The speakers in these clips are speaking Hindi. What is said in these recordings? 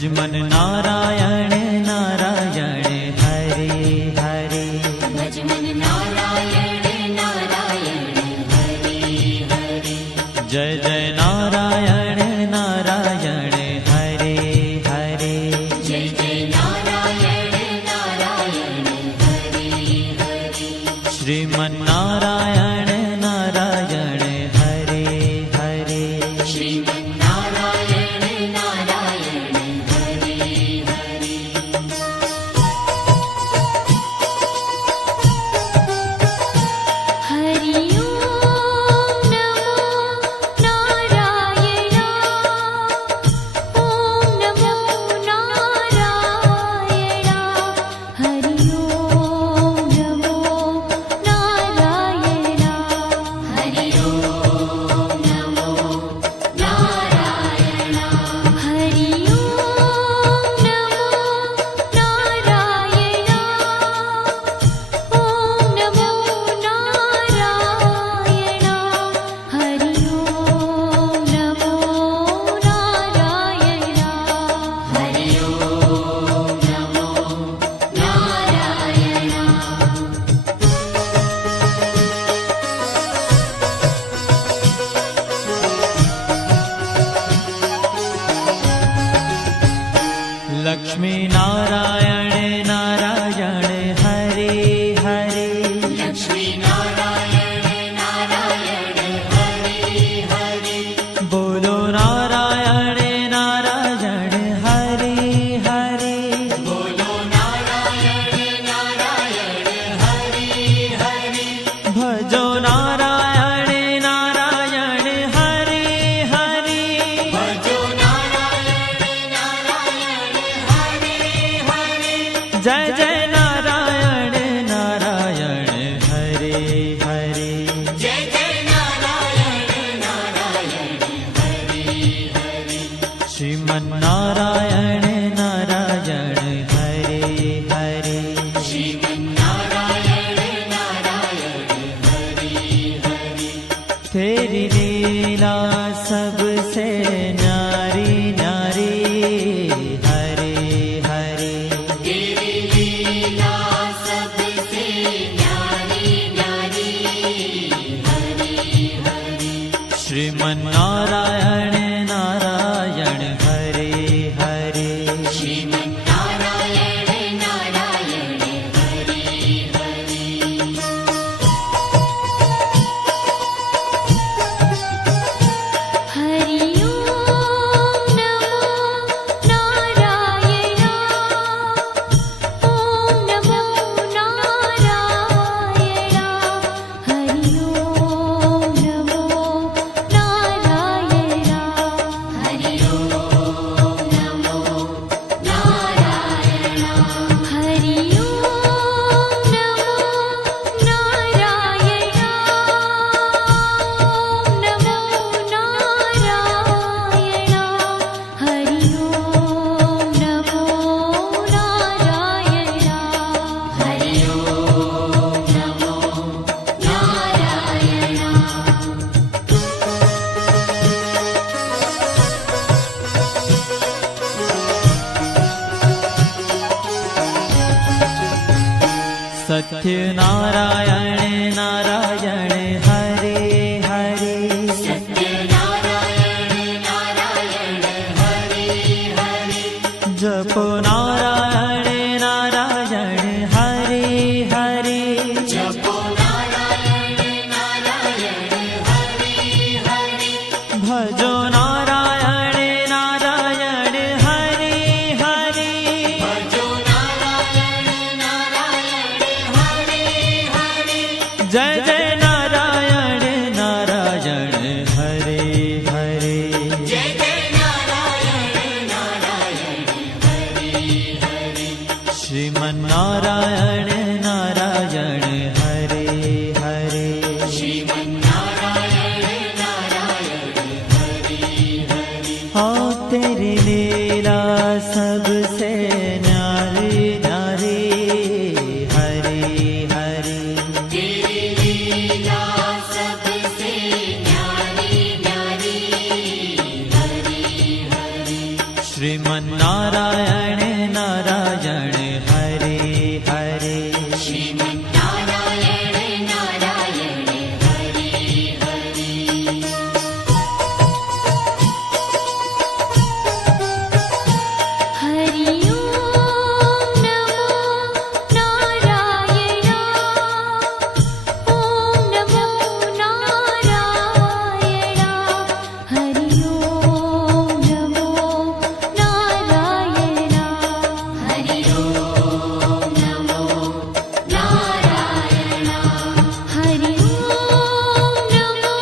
भजमन नारायण नारायण हरे हरे। भजमन नारायण नारायण हरे हरे। जय जय नारायण नारायण हरे हरे। जय जय नारायण नारायण हरे हरे। श्रीमन नारायण नारायण हरे हरे। श्रीमन नारायण नारायण हरे हरे। हरि ओम नमो नारायण। ओम नमो नारायण। हरि ओम नमो नारायण। हरि ओम नमो नारायण। हरि ओम नमो नारायण। ओम नमो नारायण। हरि ओम नमो नारायण। हरि ओम नमो नारायण। लक्ष्मी नारायण नारायण हरे हरे। लक्ष्मी नारायण नारायण हरे हरे। बोलो नारायण नारायण हरे हरे। बोलो नारायण नारायण हरे हरे। भजो नारायण नारायण हरे हरे। भजो नारायण नारायण हरे हरे। जय जय नारायण नारायण हरे हरे। जय जय नारायण नारायण हरे हरे। श्रीमन नारायण नारायण हरे हरे। श्रीमन नारायण नारायण हरे हरे। तेरी लीला सबसे न्यारी न्यारी हरे हरे। तेरी लीला सबसे न्यारी न्यारी हरे हरे। श्रीमन नारायण नारायण हरे हरे। श्रीमन नारायण नारायण हरे हरे। हरि ओम नमो नारायण। ओम नमो नारायण। हरि ओम नमो नारायण। हरि ओम नमो नारायण। हरि ओम नमो नारायण। ओम नमो नारायण। हरि ओम नमो नारायण। हरि ओम नमो सत्य नारायण नारायण हरे हरे। सत्य नारायण नारायण हरे हरे। जपो नारायण नारायण हरे हरे। जपो नारायण नारायण हरे हरे। भजो नारायण नारायण हरे हरे। भजो नारायण नारायण हरे हरे। जय जय नारायण नारायण हरे हरे। जय जय नारायण नारायण हरे हरे। श्रीमन नारायण नारायण हरे हरे। श्रीमन नारायण नारायण हरे हरे। हाँ तेरी लीला सबसे न्यारी न्यारी हरे हरे। तेरी लीला सबसे न्यारी न्यारी हरे हरे। श्रीमन्नारायण नारायण हरे हरे श्रीमन्नारायण नारायण हरि हरि हरि ओम नमो नारायण ओम नमो नारायण हरि ओम नमो नारायण हरि ओम नमो नारायण हरि ओम नमो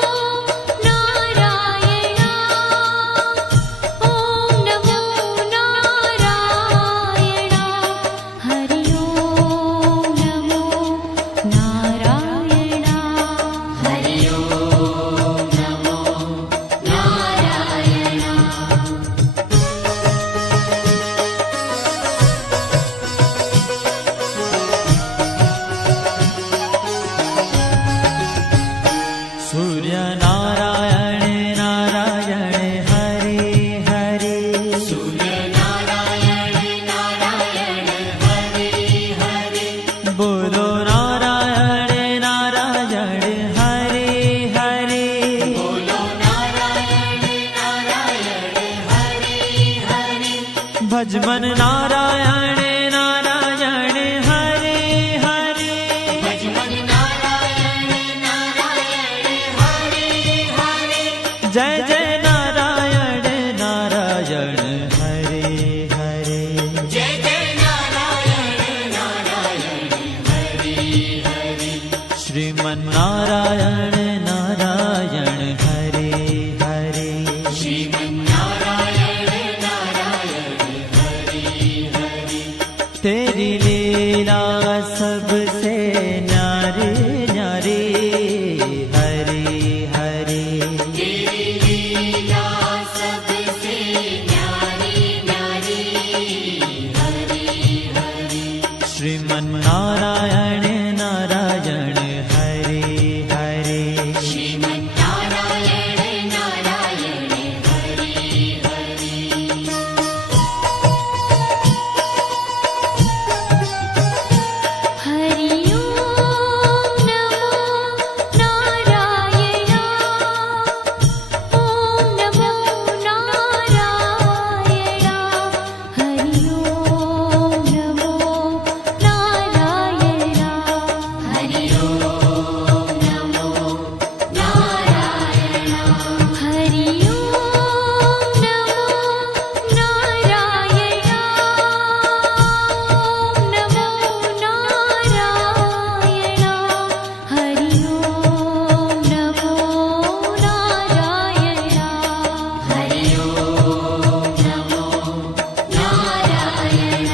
नारायण ओम नमो नारायण हरि ओम नमो नारायण हरि ओम नमो नारायण सूर्य नारायण नारायण हरे हरे सूर्य नारायण नारायण हरि हरि बोलो नारायण नारायण हरे हरे बोलो नारायण नारायण हरि हरि भजमन नारायण नारायण हरे हरे भजमन नारायण नारायण हरि हरि जय जय नारायण नारायण हरे हरे जय जय नारायण नारायण हरि हरि श्रीमन्नारायण नारायण हरे हरे श्रीमन्नारायण नारायण हरि हरि तेरी लीला सबसे न्यारी न्यारी हरे हरे तेरी लीला सबसे न्यारी न्यारी हरि हरि श्रीमन्नारायण नारायण हरे हरे श्रीमन्नारायण नारायण हरि हरि हरि ओम नमो नारायण ओम नमो नारायण हरि ओम नमो नारायण हरि ओम नमो नारायण हरि ओम नमो नारायण ओम नमो नारायण हरि ओम नमो नारायण हरि ओम नमो नारायण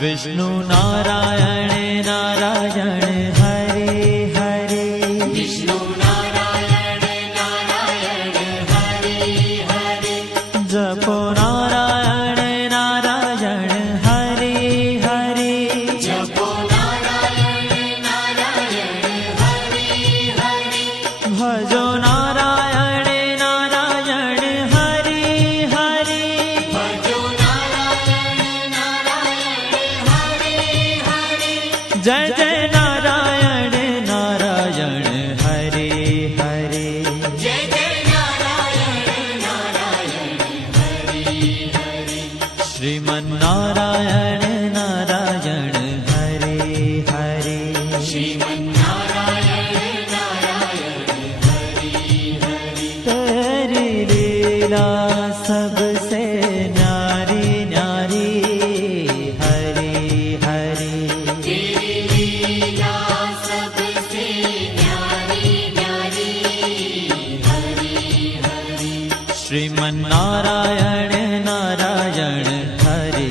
विष्णु नारायण नारायण हरे हरे विष्णु नारायण नारायण हरि हरि जपो नारायण नारायण हरे हरे जपो नारायण नारायण हरि हरि भजो नारायण नारायण हरे हरे भजो नारायण नारायण हरि हरि जय जय नारायण नारायण हरे हरे जय जय नारायण नारायण हरि हरि श्रीमन्नारायण नारायण हरे हरे श्रीमन्नारायण नारायण हरि हरि तेरी लीला सबसे न्यारी न्यारी हरे हरे तेरी लीला सबसे न्यारी न्यारी हरि हरि श्रीमन्नारायण नारायण हरे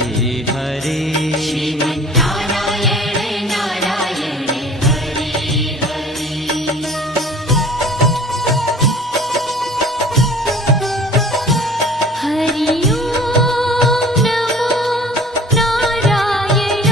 हरे श्रीमन्नारायण नारायण हरि हरि हरि ओम नमो नारायण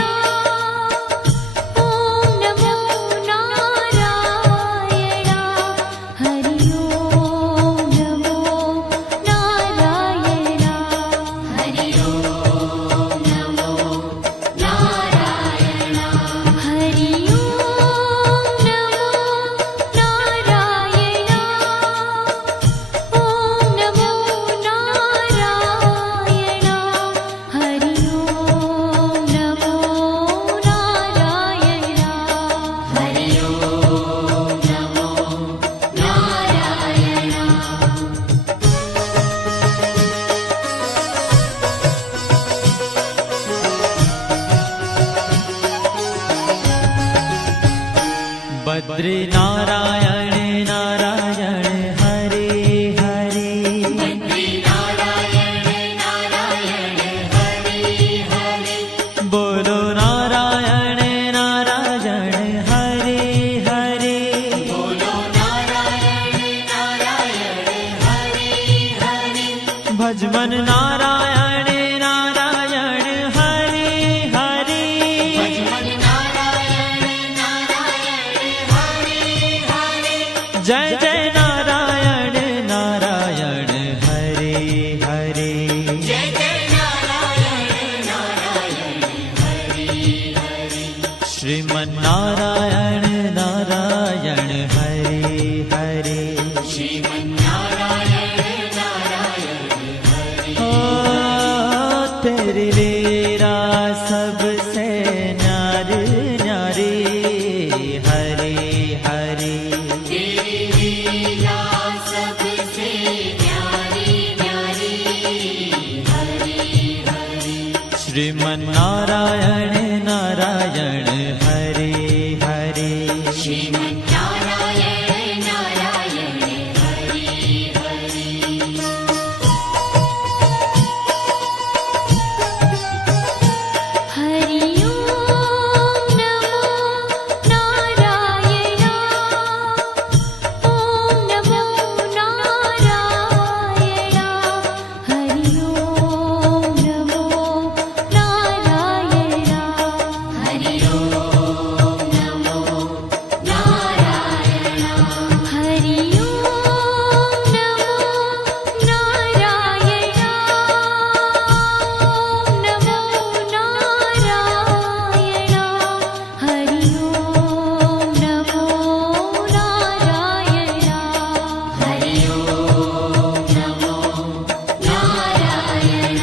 बद्री नारायण नारायण हरे हरे बद्री नारायण नारायण हरे हरे बोलो नारायण नारायण हरे हरे बोलो नारायण नारायण हरे हरे भजमन नारायण नारायण हरे हरे भजमन नारायण नारायण हरे हरे जय जय नारायण नारायण हरे हरे जय जय नारायण नारायण हरे हरे श्रीमन नारायण नारायण हरे हरे श्रीमन्नारायण नारायण हरे ओ तेरी लीला सबसे न्यारी न्यारी हरे हरे तेरी लीला सबसे न्यारी न्यारी हरे हरे श्रीमन नारायण नारायण हरे हरे श्रीमन्नारायण नारायण हरे हरे हरि ओम नमो नारायण ओम नमो नारायण हरि ओम नमो नारायण हरि ओम नमो नारायण हरि ओम नमो नारायण ओम नमो नारायण हरि ओम नमो नारायण हरि ओम नमो नारायण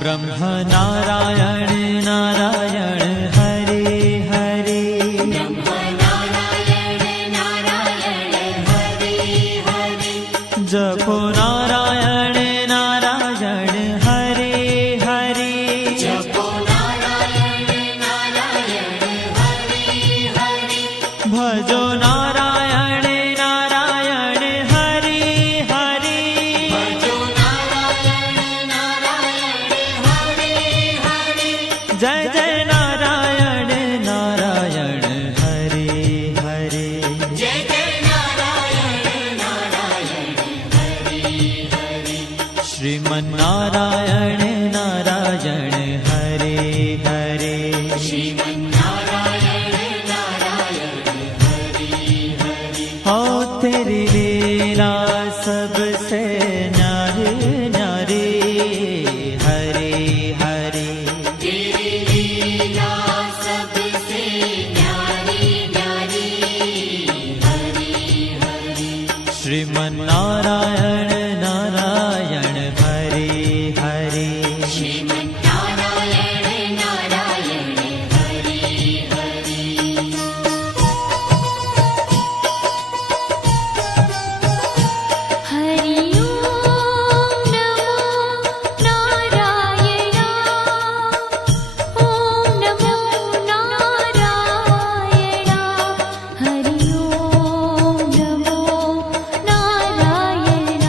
ब्रह्म नारायण नारायण हरे हरे नारायण नारायण हरे हरे जपो नारायण नारायण हरे हरे जपो नारायण नारायण हरे हरे भजो नारायण नारायण हरे हरे भजो नारायण नारायण हरे हरे जय जय नारायण नारायण हरे हरे जय जय नारायण नारायण हरे हरे श्रीमन नारायण नारायण हरे हरे श्रीमन्नारायण नारायण हरे हरे हो तेरी लीला सबसे न्यारी न्यारी हरे हरे तेरी लीला सबसे न्यारी न्यारी हरे हरे श्रीमन नारायण नारायण हरे हरे श्रीमन्नारायण नारायण हरे हरे हरि ओम नमो नारायण ओम नमो नारायण हरि ओम नमो नारायण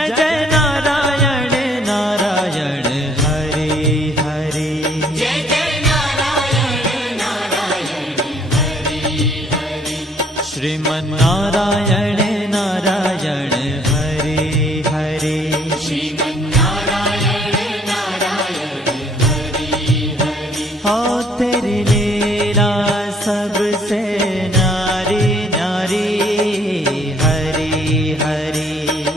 जय जय नारायण नारायण हरे हरे जय जय नारायण नारायण हरि हरि श्रीमन्नारायण नारायण हरे हरे श्रीमन्नारायण नारायण हरि हरि हो तेरी लीला सबसे न्यारी न्यारी हरी हरी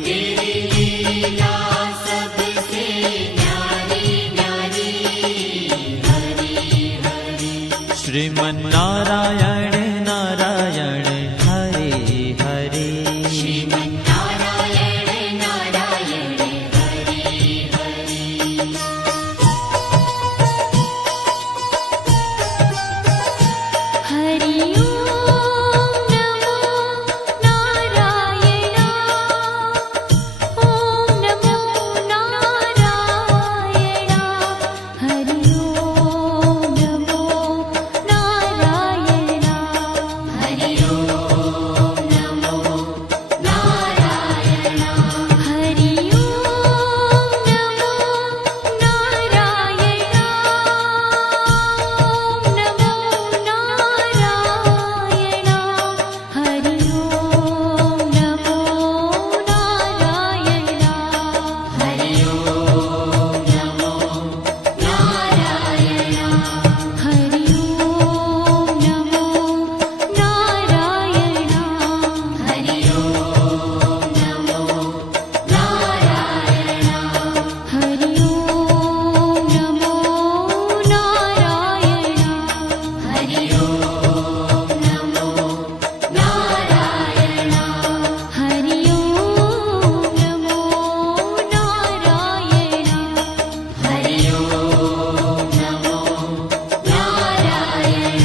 तेरी लीला सबसे न्यारी न्यारी हरि हरि श्रीमन्नारायण नारायण हरे हरे श्रीमन्नारायण नारायण हरि हरि हरि ओम नमो नारायण ओम नमो नारायण हरि ओम नमो नारायण हरि ओम नमो नारायण हरि ओम नमो नारायण ओम नमो नारायण हरि ओम नमो नारायण हरि ओम नमो नारायण हरि ओम नमो नारायण हरि ओम नमो नारायण हरि ओम नमो नारायण हरि ओम नमो नारायण हरि ओम नमो नारायण हरि ओम नमो नारायण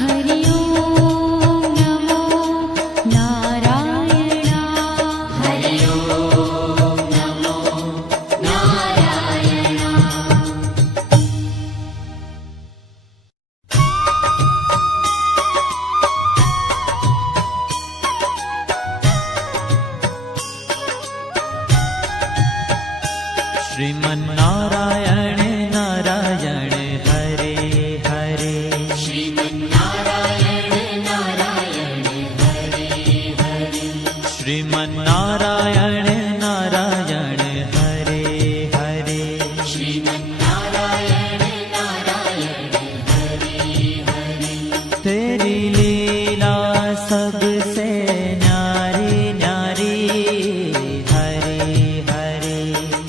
हरि ओम नमो नारायण हरि ओम नमो नारायण श्रीमन्नारायण नारायण हरे हरे श्रीमन्नारायण नारायण हरि हरि श्रीमन्नारायण नारायण हरे हरे श्रीमन्नारायण नारायण हरि हरि तेरी लीला सबसे न्यारी न्यारी हरे हरे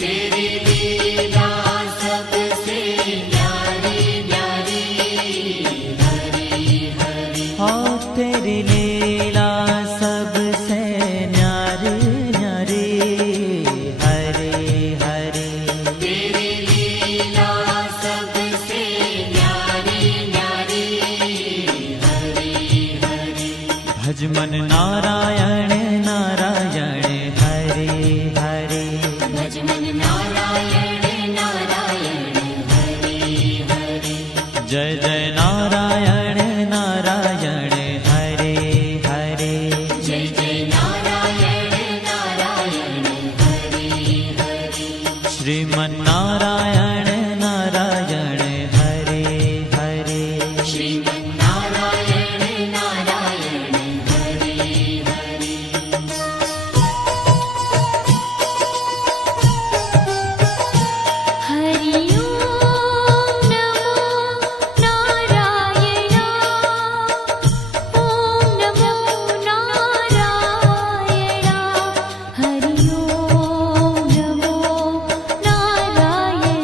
तेरी लीला सबसे न्यारी न्यारी हरि हरि हो तेरी लीला सबसे न्यारी न्यारी हरे हरे तेरी लीला सबसे न्यारी न्यारी हरि हरि भजमन नारायण नारायण हरे हरे भजमन नारायण नारायण हरि हरि जय जय नारायण नारायण हरे हरे जय जय नारायण नारायण हरि हरि श्रीमन्नारायण नारायण हरे हरे श्रीमन्नारायण नारायण हरि हरि हरि ओम नमो नारायण ओम नमो नारायण हरि ओम नमो नारायण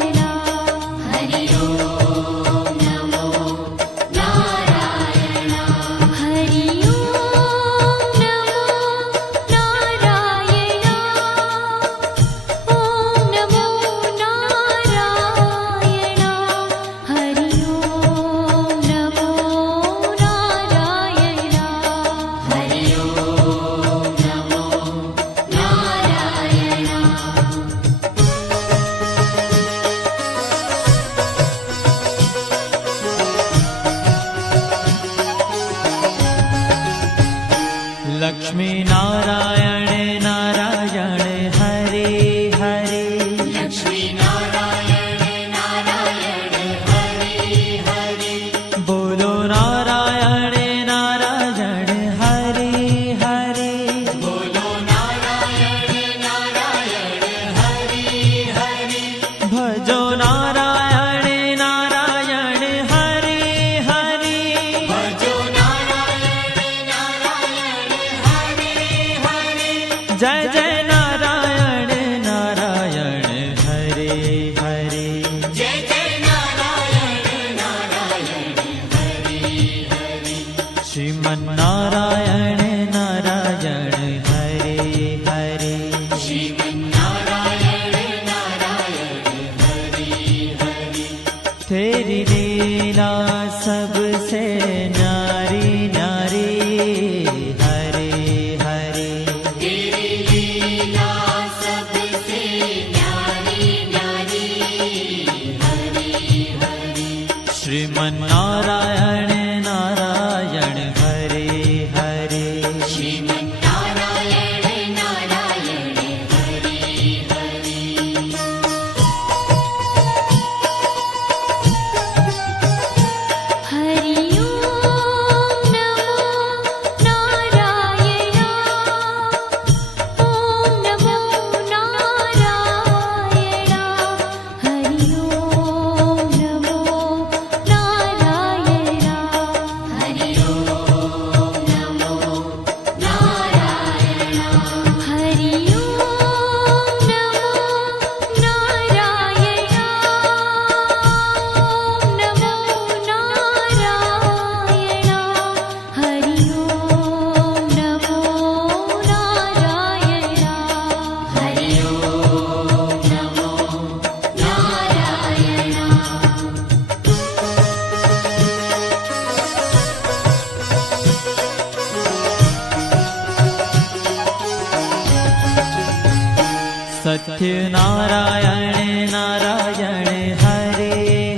सत्यनारायण नारायण हरे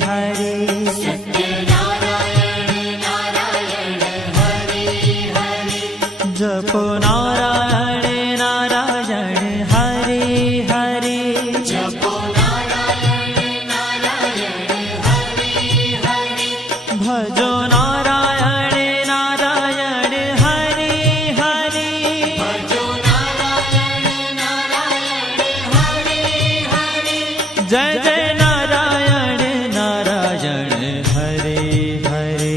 हरे सत्यनारायण नारायण हरे हरे जपो नारायण नारायण हरे हरे जपो नारायण नारायण हरे हरे भजो नारायण नारायण हरे हरे भजो नारायण नारायण हरे हरे जय जय नारायण नारायण हरे हरे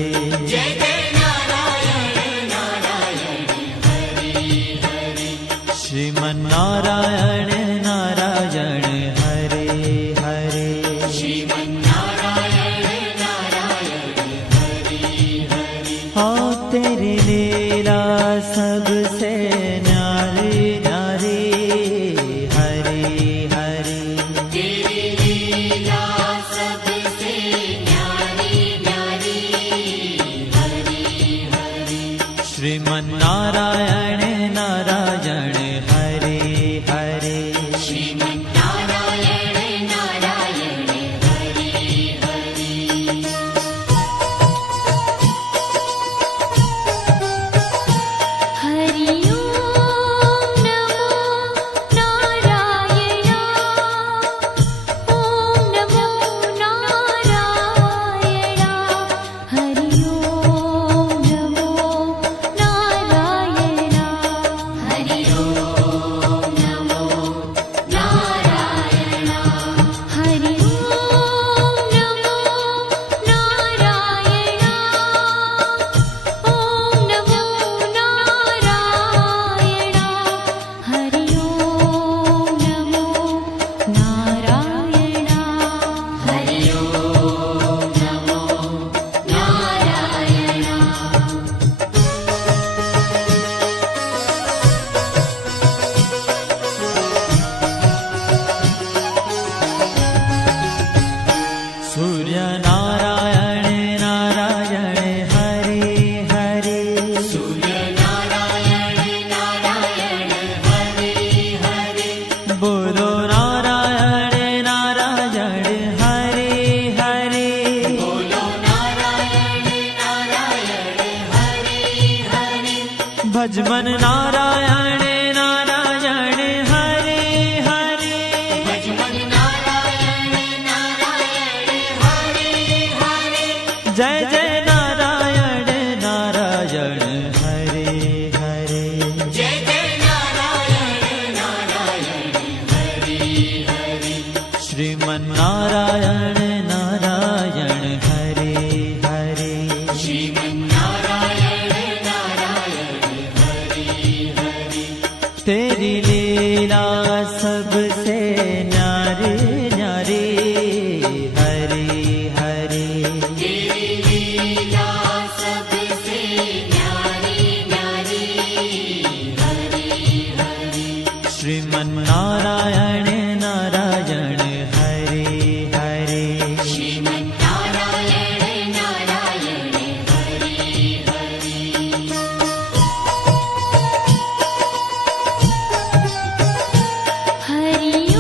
जय जय नारायण नारायण हरे हरे श्रीमन्नारायण नारायण हरे हरे श्रीमन्नारायण नारायण हरे हरे हाँ तेरी लीला सबसे न्यारी न्यारी हरे हरे तेरी लीला सबसे न्यारी न्यारी हरे हरे श्रीमन्नारायण नारायण हरे हरे श्रीमन्नारायण नारायण हरे हरे हरि ओम नमो नारायण ओम नमो नारायण हरि ओम नमो नारायण हरि ओम नमो नारायण हरि ओम नमो नारायण ओम नमो नारायण हरि ओम नमो नारायण हरि ओम नमो नारायण सूर्य नारायण नारायण हरे हरे सूर्य नारायण नारायण हरे हरे बोलो नारायण नारायण हरे हरे बोलो नारायण नारायण हरे हरे भजमन नारायण नारायण हरे हरे भजमन नारायण नारायण हरे हरे जय जय नारायण नारायण हरे हरे जय जय नारायण नारायण हरे हरे श्रीमन्नारायण नारायण हरे हरे श्रीमन्नारायण नारायण हरे हरे तेरी लीला सबसे न्यारी न्यारी हरे हरे तेरी लीला सबसे न्यारी न्यारी हरे हरे श्रीमन्नारायण नारायण हरे हरे श्रीमन्नारायण नारायण हरे हरे हरि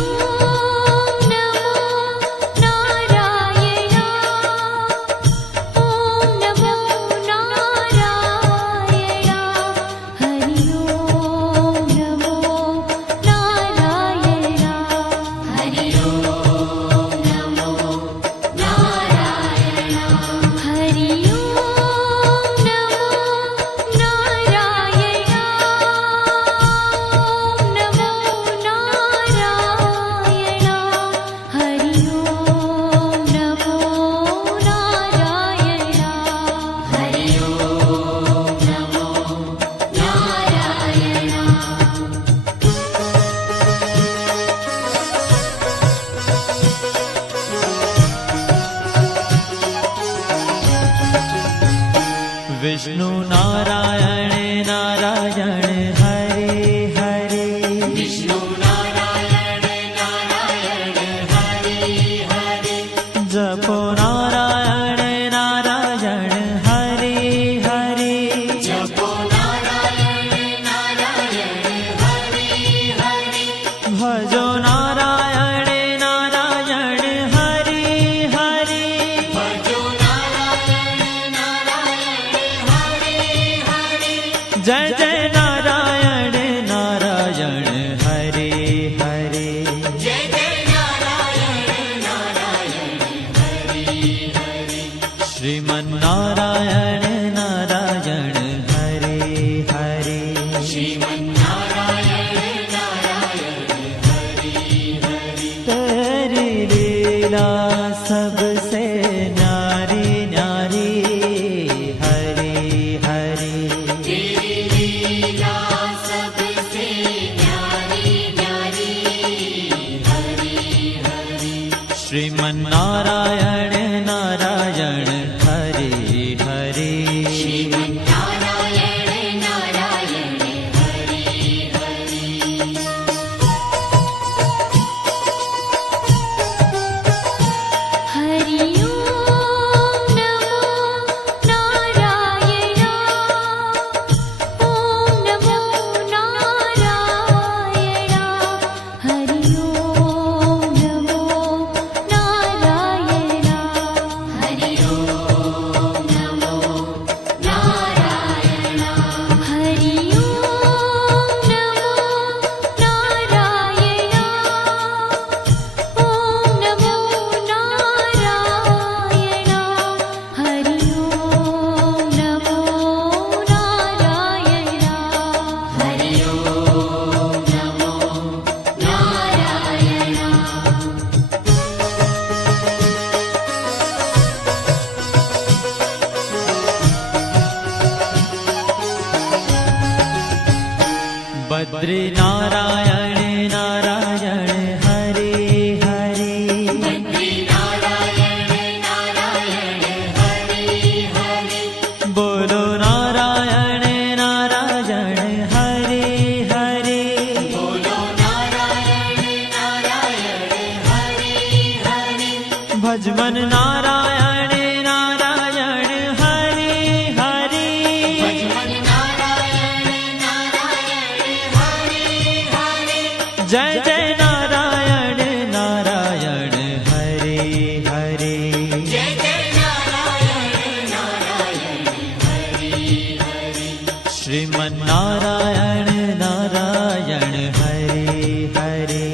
ભજો નારાયણ નારાયણ હરિ હરિ ભજો નારાયણ નારાયણ હરિ હરિ જય જય નારાયણ નારાયણ હરિ હરિ જય જય નારાયણ નારાયણ હરિ હરિ શ્રીમન નારાયણ નારાયણ હરિ હરિ શ્રીમન્નારાયણ નારાયણ હરિ હરિ तेरी लीला सबसे न्यारी न्यारी हरि हरि तेरी लीला सबसे न्यारी न्यारी हरि हरि श्रीमन नारायण नारायण हरि हरि श्रीमन्नारायण नारायण हरि हरि हरि ओम नमो नारायण ओम नमो नारायण हरि ओम नमो नारायण हरि ओम नमो नारायण हरि ओम नमो नारायण ओम नमो नारायण हरि ओम नमो नारायण हरि ओम नमो नारायण बद्री नारायण नारायण हरि हरि बद्री नारायण नारायण हरि हरि बोलो नारायण नारायण हरि हरि बोलो नारायण नारायण हरि हरि भजमन नारायण नारायण हरि हरि भजमन नारायण नारायण हरि हरि जय जय नारायण नारायण हरि हरि जय जय नारायण नारायण हरि हरि श्रीमन नारायण नारायण हरि हरि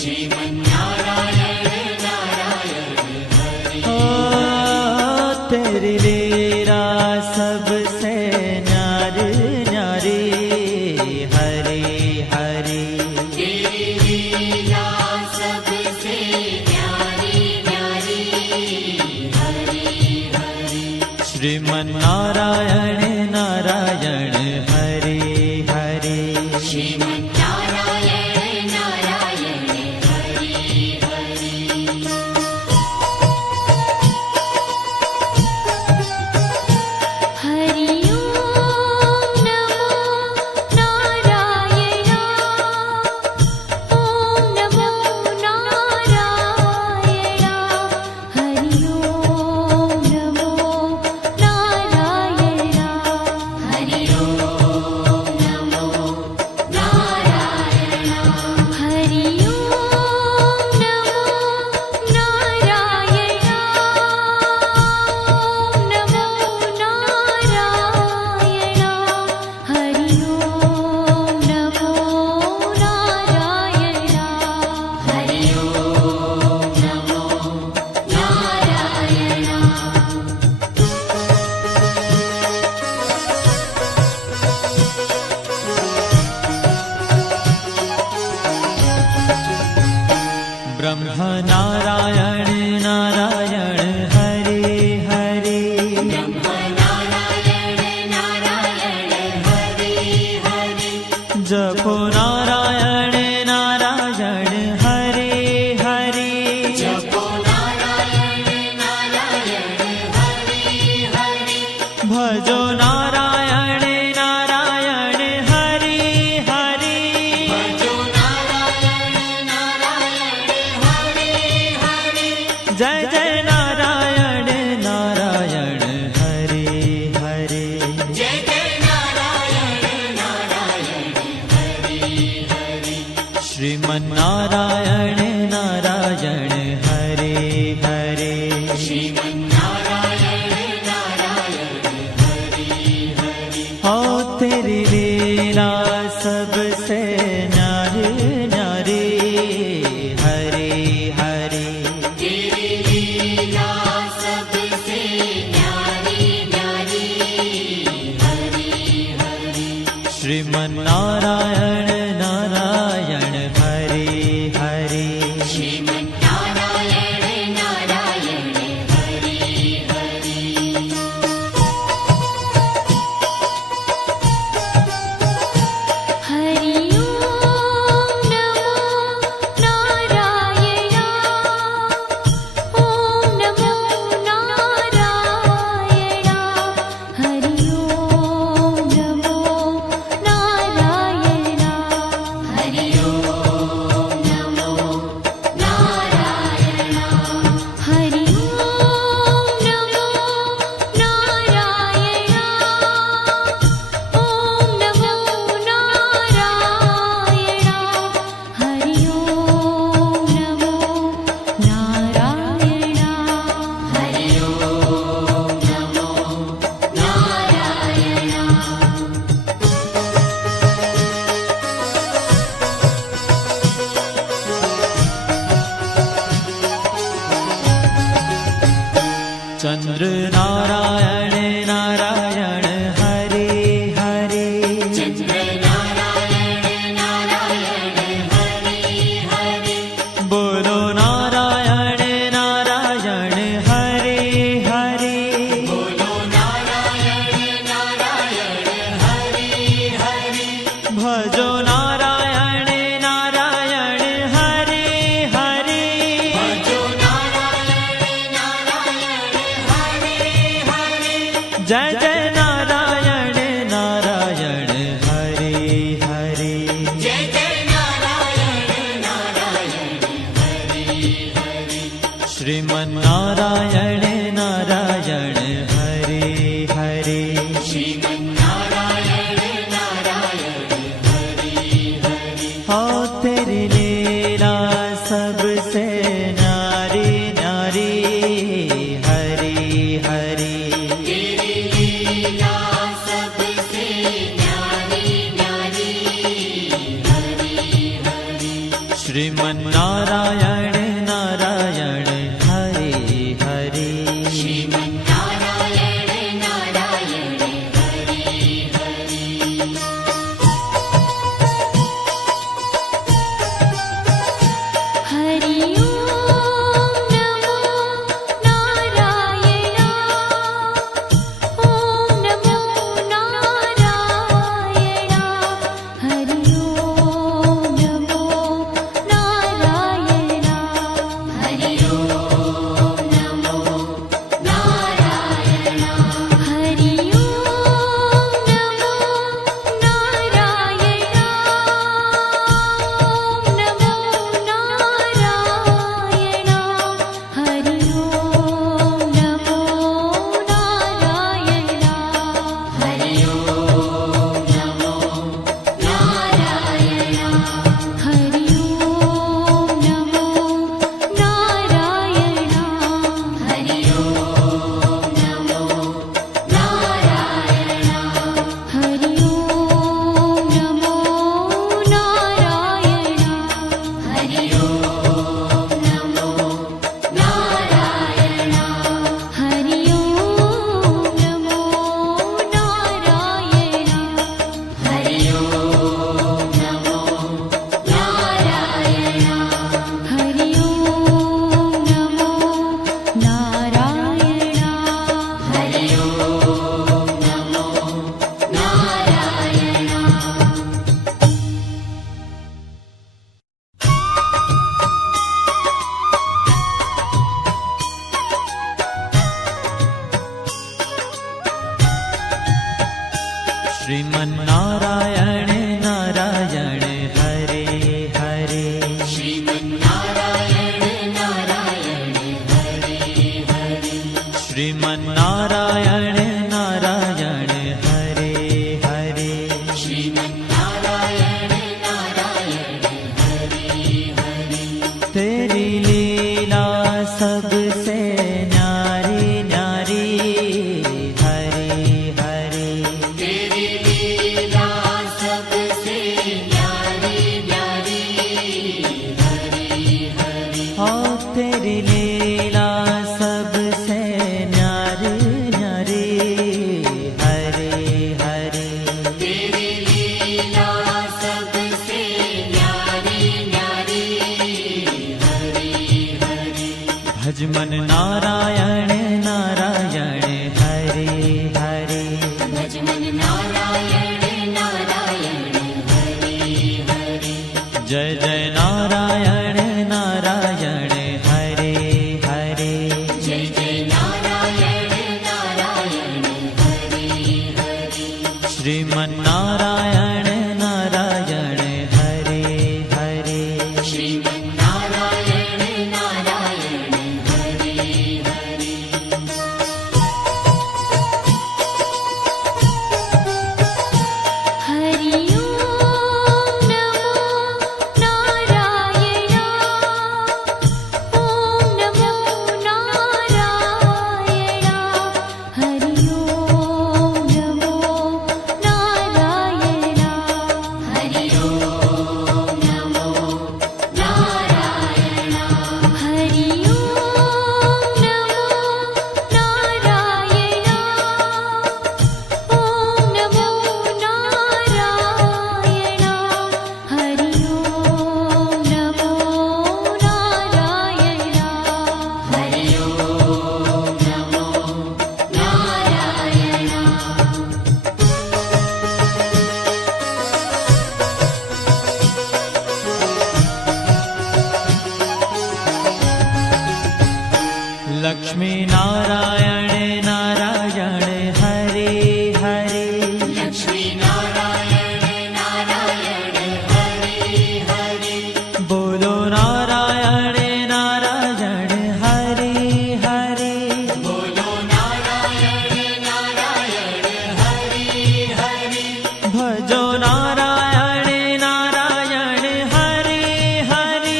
श्रीमन्नारायण नारायण हरि ओ तेरी लीला सबसे न्यारी न्यारी हरि हरि तेरी लीला सबसे न्यारी न्यारी हरि हरि श्रीमन नारायण नारायण हरि हरि श्रीमन्नारायण नारायण हरि हरि हरि ओम नमो नारायण ओम नमो नारायण हरि ओम नमो नारायण हरि ओम नमो नारायण हरि ओम नमो नारायण ओम नमो नारायण हरि ओम नमो नारायण हरि ओम नमो नारायण ब्रह्म नारायण नारायण हरि हरि ब्रह्म नारायण नारायण हरि हरि जपो नारायण नारायण हरि हरि जपो नारायण नारायण हरि हरि भजो नारायण नारायण हरि हरि भजो नारायण नारायण हरि हरि नारायण नारायण हरे हरे श्रीमन्नारायण नारायण हरि हरि ओ तेरी लीला सबसे न्यारी न्यारी हरे हरे तेरी लीला सबसे न्यारी न्यारी हरि हरि श्रीमन्नारायण नारायण हरे हरे श्रीमन्नारायण नारायण हरि हरि हरि ओम नमो नारायण ओम नमो नारायण हरि ओम नमो नारायण हरि ओम नमो नारायण हरि ओम नमो नारायण ओम नमो नारायण हरि ओम नमो नारायण हरि ओम नमो नारायण चंद्र नारायण नारायण हरे हरे चंद्र नारायण नारायण हरि हरि बोलो नारायण नारायण हरे हरे बोलो नारायण नारायण हरि हरि भजो नारायण नारायण हरे हरे भजो नारायण नारायण हरि हरि जय जय नारायण नारायण हरे हरे जय जय नारायण नारायण हरि हरि श्रीमन्नारायण नारायण हरे हरे श्रीमन्नारायण नारायण हरि हरि हो तेरी लीला सबसे न्यारी न्यारी हरे हरे तेरी लीला सबसे न्यारी न्यारी हरि हरि श्रीमन्नारायण नारायण हरे हरे श्रीमन्नारायण नारायण हरि हरि हरि ओम नमो नारायण ओम नमो नारायण हरि ओम नमो नारायण हरि ओम नमो नारायण हरि ओम नमो नारायण ओम नमो नारायण हरि ओम नमो नारायण हरि ओम नमो नारायण हरि ओम नमो नारायण हरि ओम नमो नारायण हरि ओम नमो नारायण हरि ओम नमो नारायण हरि ओम नमो नारायण हरि ओम नमो नारायण हरि ओम नमो नारायण हरि ओम नमो नारायण तेरी लीला सबसे न्यारी न्यारी हरे हरे तेरी लीला सबसे न्यारी न्यारी हरि हरि ओ तेरी लीला सबसे न्यारी न्यारी हरे हरे तेरी लीला सबसे न्यारी न्यारी हरि हरि भजमन नारायण नारायण हरे हरे भजमन नारायण नारायण हरि हरि जय जय नारायण नारायण हरे हरे जय जय नारायण नारायण हरि हरि श्रीमन नारायण नारायण हरे हरे श्रीमन्नारायण नारायण हरि हरि हरि ओम नमो नारायण ओम नमो नारायण हरि ओम नमो नारायण हरि ओम नमो नारायण हरि ओम नमो नारायण ओम नमो नारायण हरि ओम नमो नारायण हरि ओम नमो नारायण लक्ष्मी नारायण नारायण हरे हरे लक्ष्मी नारायण नारायण हरि हरि बोलो नारायण नारायण हरे हरे बोलो नारायण नारायण हरि हरि भजो नारायण नारायण हरे हरे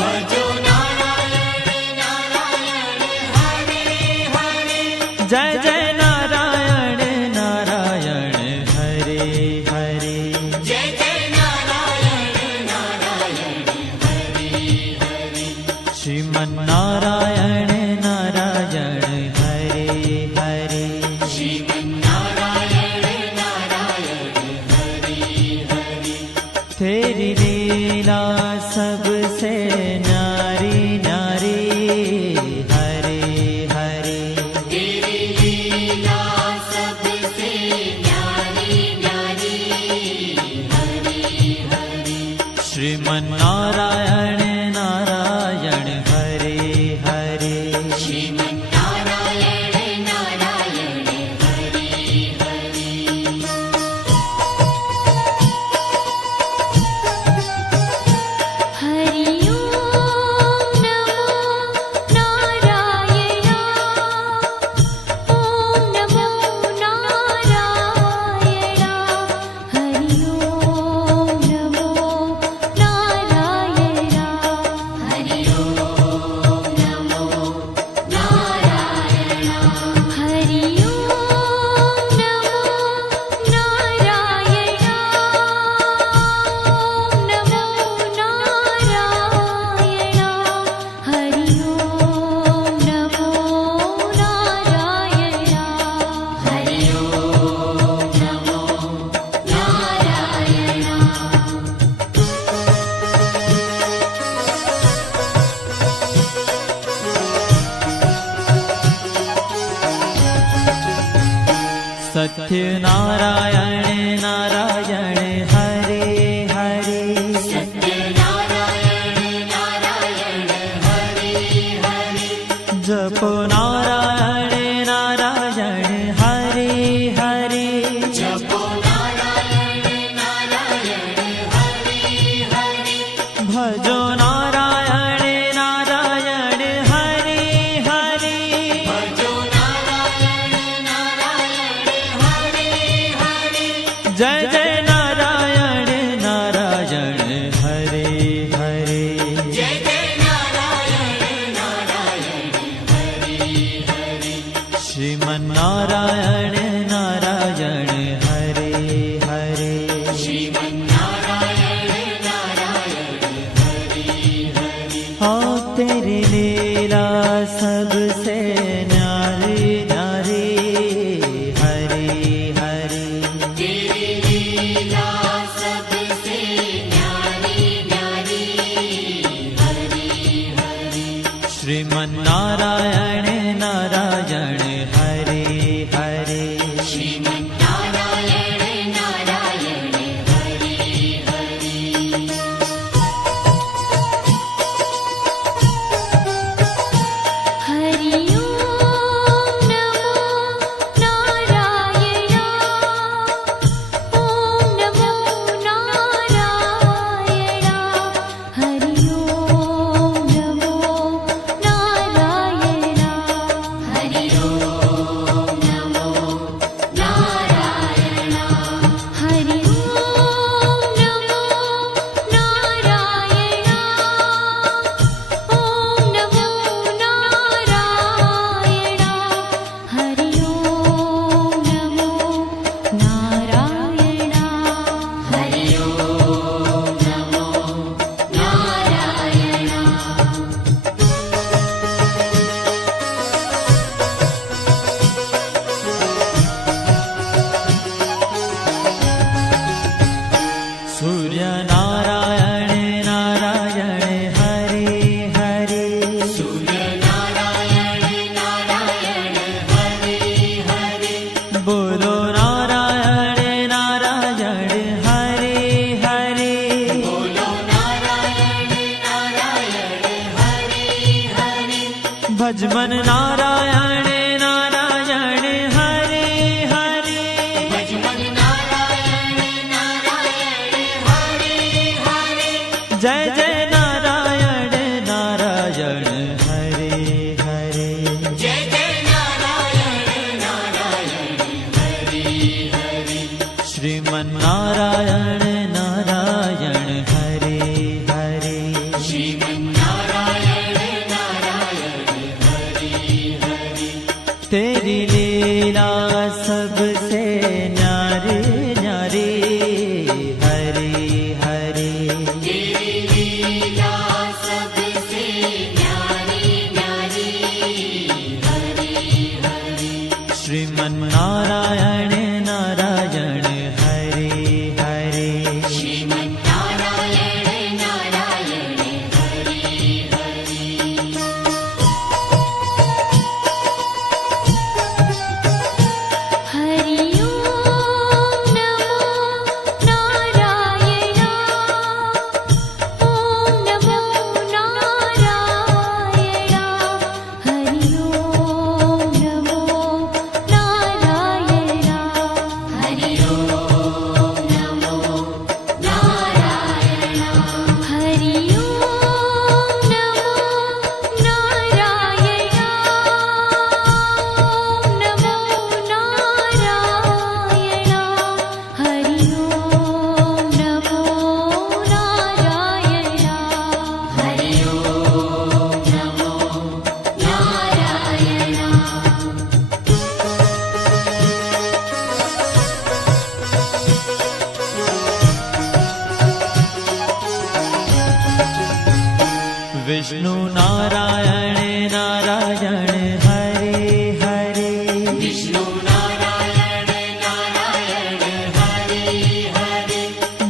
भजो नारायण नारायण हरि हरि जय जय नारायण नारायण हरे हरे जय जय नारायण नारायण हरि हरि श्रीमन नारायण नारायण हरे हरे श्रीमन्नारायण नारायण हरि हरि तेरी लीला सबसे न्यारी न्यारी हरे हरे तेरी लीला सबसे न्यारी न्यारी हरि हरि श्रीमन नारायण नारायण हरे हरे श्रीमन्नारायण नारायण हरि हरि हरि ओम नमो नारायण ओम नमो नारायण हरि ओम नमो नारायण हरि ओम नमो नारायण हरि ओम नमो नारायण ओम नमो नारायण हरि ओम नमो नारायण हरि ओम नमो नारायण सत्य नारायण नारायण हरे हरे सत्यनारायण नारायण हरि हरि जपो नारायण नारायण हरे हरे जपो नारायण नारायण हरि हरि भजो नारायण नारायण हरे हरे भजो नारायण नारायण हरि हरि हाँ तेरी लीला सबसे न्यारी न्यारी हरि हरि तेरी लीला सबसे न्यारी न्यारी हरि हरि श्रीमन्नारायण नारायण हरे हरे श्रीमन्नारायण नारायण हरि हरि हरि ओम नमो नारायण ओम नमो नारायण हरि ओम नमो नारायण हरि ओम नमो नारायण हरि ओम नमो नारायण ओम नमो नारायण हरि ओम नमो नारायण हरि ओम नमो नारायण सूर्य नारायण नारायण हरे हरे सूर्य नारायण नारायण हरि हरि बोलो नारायण नारायण हरे हरे बोलो नारायण नारायण हरि हरि भजमन नारायण नारायण हरे हरे भजमन नारायण नारायण हरि हरि जय जय नारायण नारायण हरे हरे जय जय नारायण नारायण हरि हरि श्रीमन्नारायण नारायण हरे हरे श्रीमन्नारायण नारायण हरि हरि तेरी लीला सबसे न्यारी न्यारी हरे हरे तेरी लीला सबसे न्यारी न्यारी हरि हरि श्रीमन्नारायण नारायण हरे हरे श्रीमन्नारायण नारायण हरि हरि हरि ओम नमो नारायण ओम नमो नारायण हरि ओम नमो नारायण हरि ओम नमो नारायण हरि ओम नमो नारायण ओम नमो नारायण हरि ओम नमो नारायण हरि ओम नमो नारायण विष्णु नारायण नारायण हरे हरे विष्णु नारायण नारायण हरि हरि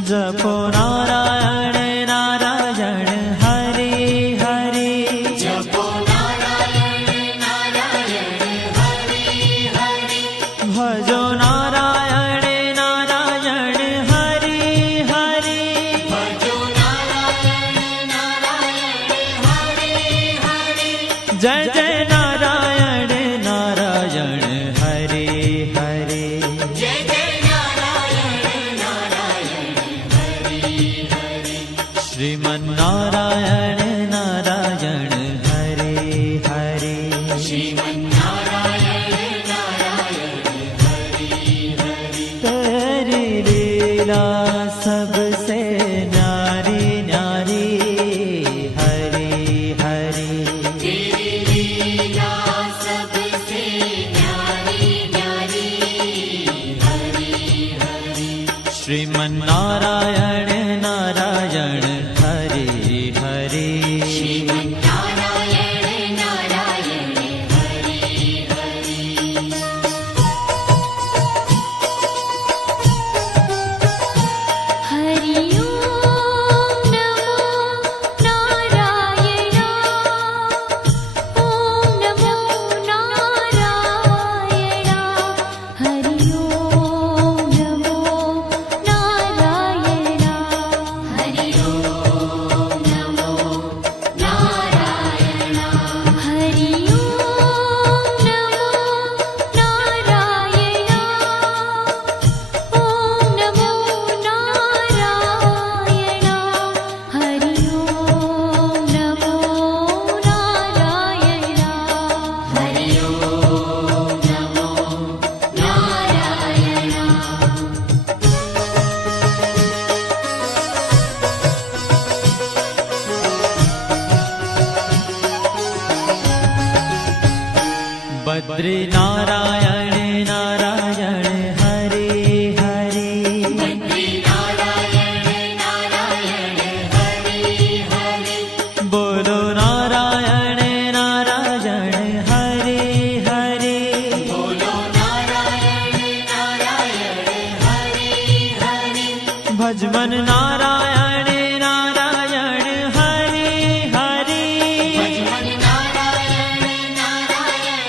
जपो नारायण नारायण हरे हरे जपो नारायण नारायण हरि हरि भजो नारायण नारायण हरे हरे भजो नारायण नारायण हरि हरि जय जय नारायण नारायण हरे हरे जय जय नारायण नारायण हरि हरि श्रीमन्नारायण नारायण हरे हरे श्रीमन्नारायण नारायण हरि हरि तेरी लीला सबसे न्यारी न्यारी हरे हरे तेरी लीला बद्री नारायण नारायण हरे हरे बद्री नारायण नारायण हरि हरि बोलो नारायण नारायण हरे हरे बोलो नारायण नारायण हरि हरि भजमन नारायण नारायण हरे हरे भजमन नारायण नारायण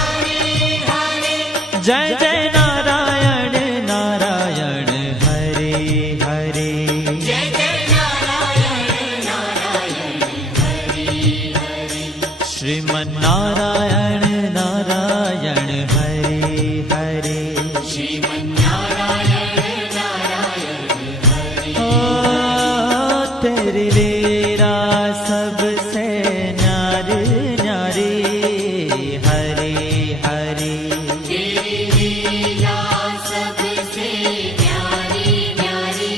हरि हरि जय जय नारायण नारायण हरे हरे जय जय नारायण नारायण हरि हरि श्रीमन नारायण नारायण हरे हरे श्रीमन्नारायण नारायण हरि ओ तेरी लीला सबसे न्यारी न्यारी हरे हरे तेरी लीला सबसे न्यारी न्यारी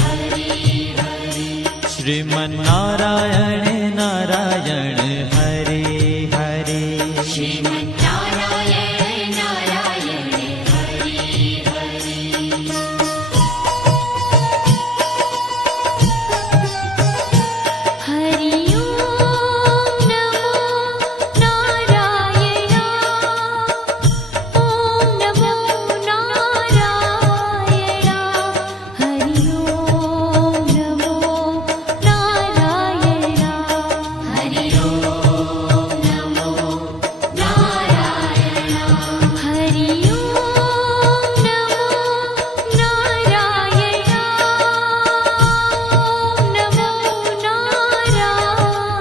हरि हरि श्रीमन नारायण नारायण हरे हरे श्रीमन्नारायण नारायण हरि हरि हरि ओम नमो नारायण ओम नमो नारायण हरि ओम नमो नारायण हरि ओम नमो नारायण हरि ओम नमो नारायण ओम नमो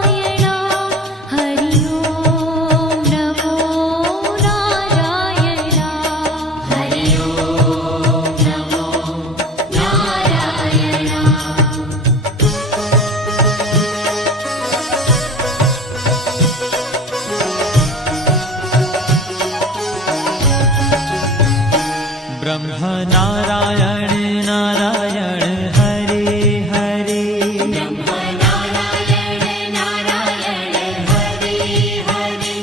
नारायण हरि ओम नमो नारायण हरि ओम नमो नारायण ब्रह्म नारायण नारायण हरे हरे नारायण नारायण हरि हरि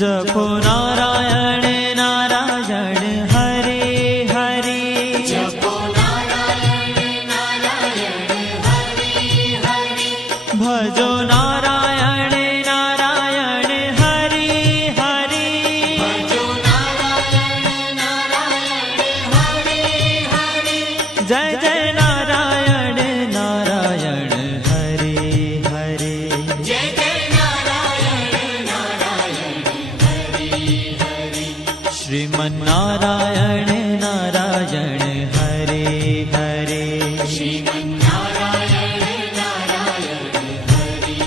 जपो नारायण नारायण हरे हरे जपो नारायण नारायण हरि हरि भजो नारायण नारायण हरे हरे भजो नारायण नारायण हरि हरि जय जय नारायण नारायण हरे हरे जय जय नारायण नारायण हरि हरि श्रीमन नारायण नारायण हरे हरे श्रीमन्नारायण नारायण हरि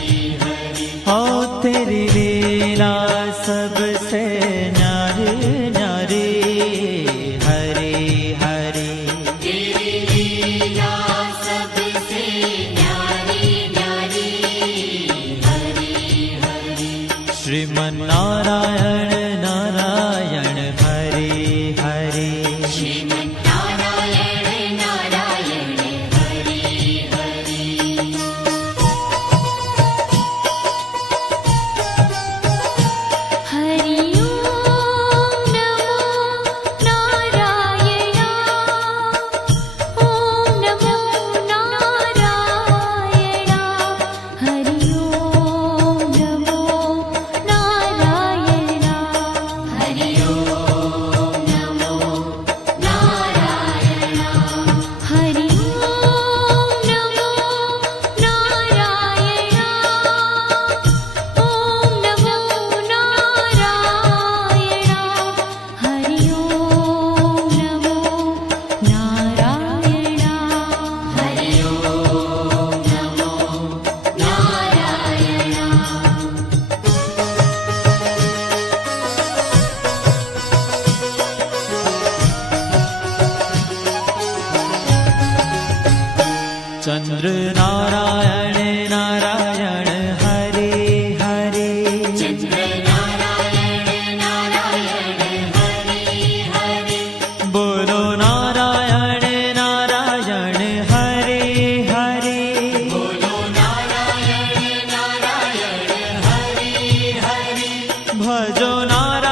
हरि हो तेरी लीला सबसे न्यारी न्यारी हरे हरे तेरी लीला सबसे न्यारी न्यारी हरि हरि श्रीमन नारायण नारायण हरे हरे श्रीमन्नारायण नारायण हरि हरि हरि ओम नमो नारायण ओम नमो नारायण हरि ओम नमो नारायण हरि ओम नमो नारायण हरि ओम नमो नारायण ओम नमो नारायण हरि ओम नमो नारायण हरि ओम नमो नारायण चंद्र नारायण नारायण हरे हरे चंद्र नारायण नारायण हरि हरि बोलो नारायण नारायण हरे हरे बोलो नारायण नारायण हरि हरि भजो नारायण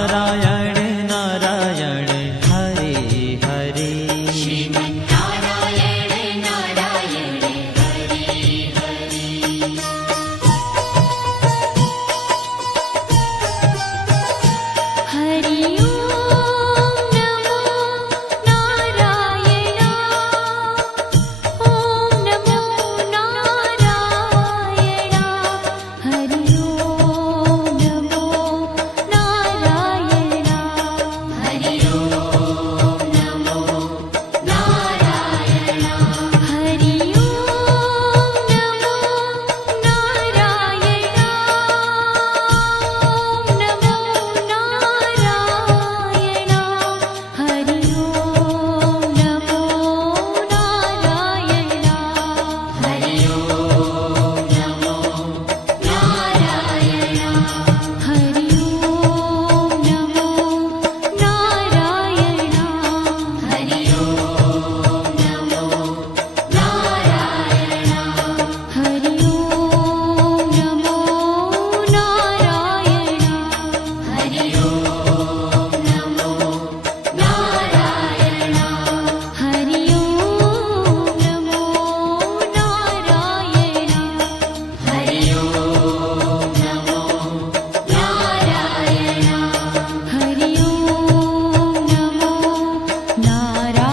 નારાયણ નારાયણ હરે હરે શ્રીમન્નારાયણ નારાયણ હરે હરે હરિ ઓમ નમો નારાયણ ઓમ નમો નારાયણ હરિ ઓમ નમો નારાયણ હરિ ઓમ નમો નારાયણ હરિ ઓમ નમો નારાયણ ઓમ નમો નારાયણ હરિ ઓમ નમો નારાયણ હરિ ઓમ નમો નારાયણ હરિ ઓમ નમો નારાયણ હરિ ઓમ નમો નારાયણ હરિ ઓમ નમો નારાયણ હરિ ઓમ નમો નારાયણ હરિ ઓમ નમો નારાયણ હરિ ઓમ નમો નારાયણ હરિ ઓમ નમો નારાયણ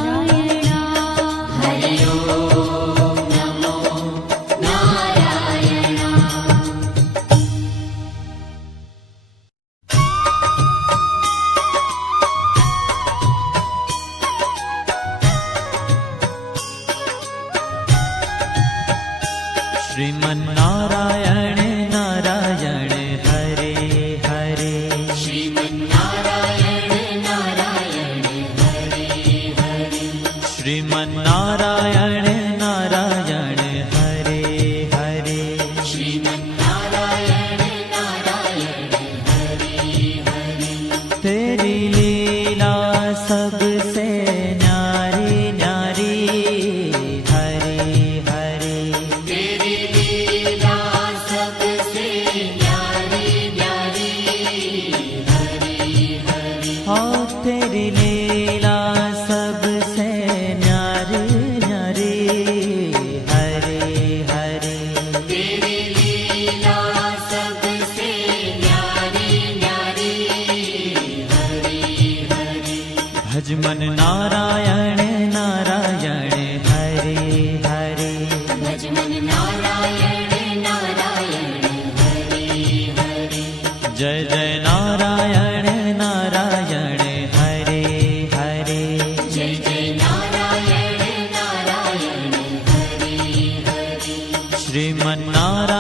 હરિ ઓમ નમો નારાયણ શ્રીમન્નારાયણ નારાયણ હરે હરે શ્રીમન્નારાયણ નારાયણ હરે હરે શ્રીમન્નારાયણ નારાયણ હરે હરે શ્રીમન્નારાયણ નારાયણ હરે હરે तेरी लीला सबसे न्यारी न्यारी हरे हरे तेरी लीला सबसे न्यारी न्यारी हरे हरे हाँ तेरी लीला सबसे न्यारी न्यारी हरे हरे तेरी लीला सबसे न्यारी न्यारी हरे हरे भजमन नारायण नारायण हरे हरे भजमन नारायण नारायण हरे हरे जय जय नारायण नारायण हरे हरे जय जय नारायण नारायण हरे हरे श्रीमन्नारायण